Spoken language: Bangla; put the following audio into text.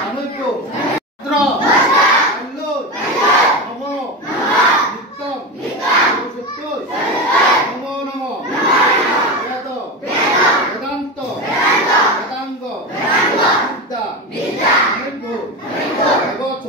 চাণক্য ভদ্র আল্লোল নম নিত্যম সত্যই নমো নমঃ বেদ বেদান্ত বেদাঙ্গ বিদ্যা নৈর্ভূ দেবচ